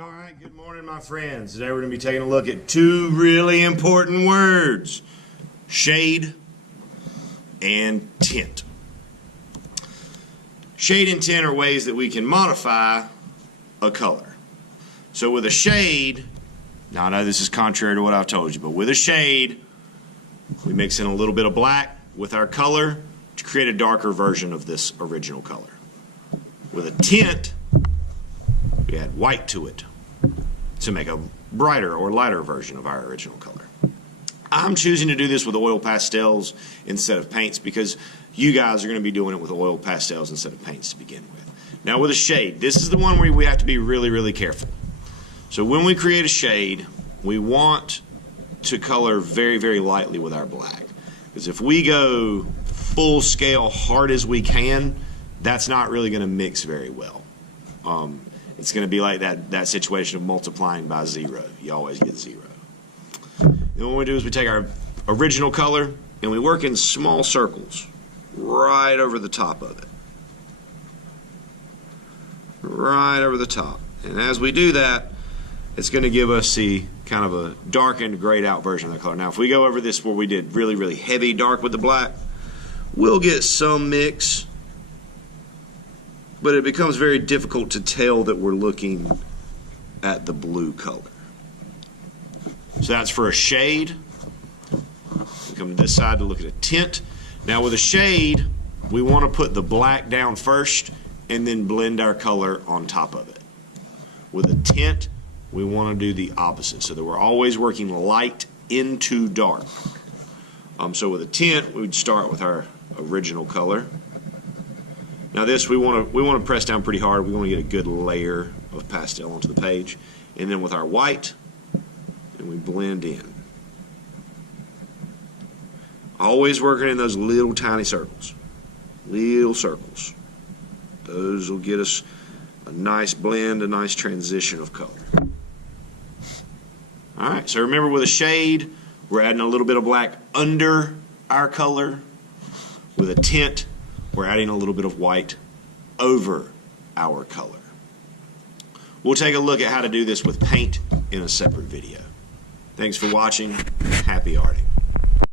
All right, good morning, my friends. Today we're going to be taking a look at two really important words: shade and tint. Shade and tint are ways that we can modify a color. So with a shade, now I know this is contrary to what I've told you, but with a shade, we mix in a little bit of black with our color to create a darker version of this original color. With a tint, we add white to it to make a brighter or lighter version of our original color. I'm choosing to do this with oil pastels instead of paints because you guys are going to be doing it with oil pastels instead of paints to begin with. Now with a shade, this is the one where we have to be really, really careful. So when we create a shade, we want to color very, very lightly with our black. Because if we go full scale hard as we can, that's not really going to mix very well. It's going to be like that situation of multiplying by zero. You always get zero. Then what we do is we take our original color and we work in small circles right over the top of it. Right over the top. And as we do that, it's going to give us the kind of a darkened, grayed out version of the color. Now if we go over this where we did really, really heavy dark with the black, we'll get some mix, but it becomes very difficult to tell that we're looking at the blue color. So that's for a shade. We come to this side to look at a tint. Now with a shade, we want to put the black down first and then blend our color on top of it. With a tint, we want to do the opposite, so that we're always working light into dark. So with a tint, we would start with our original color. Now this we want to press down pretty hard. We want to get a good layer of pastel onto the page, and then with our white, and we blend in. Always working in those little tiny circles. Little circles. Those will get us a nice blend, a nice transition of color. Alright, so remember with a shade, we're adding a little bit of black under our color. With a tint, we're adding a little bit of white over our color. We'll take a look at how to do this with paint in a separate video. Thanks for watching. Happy arting.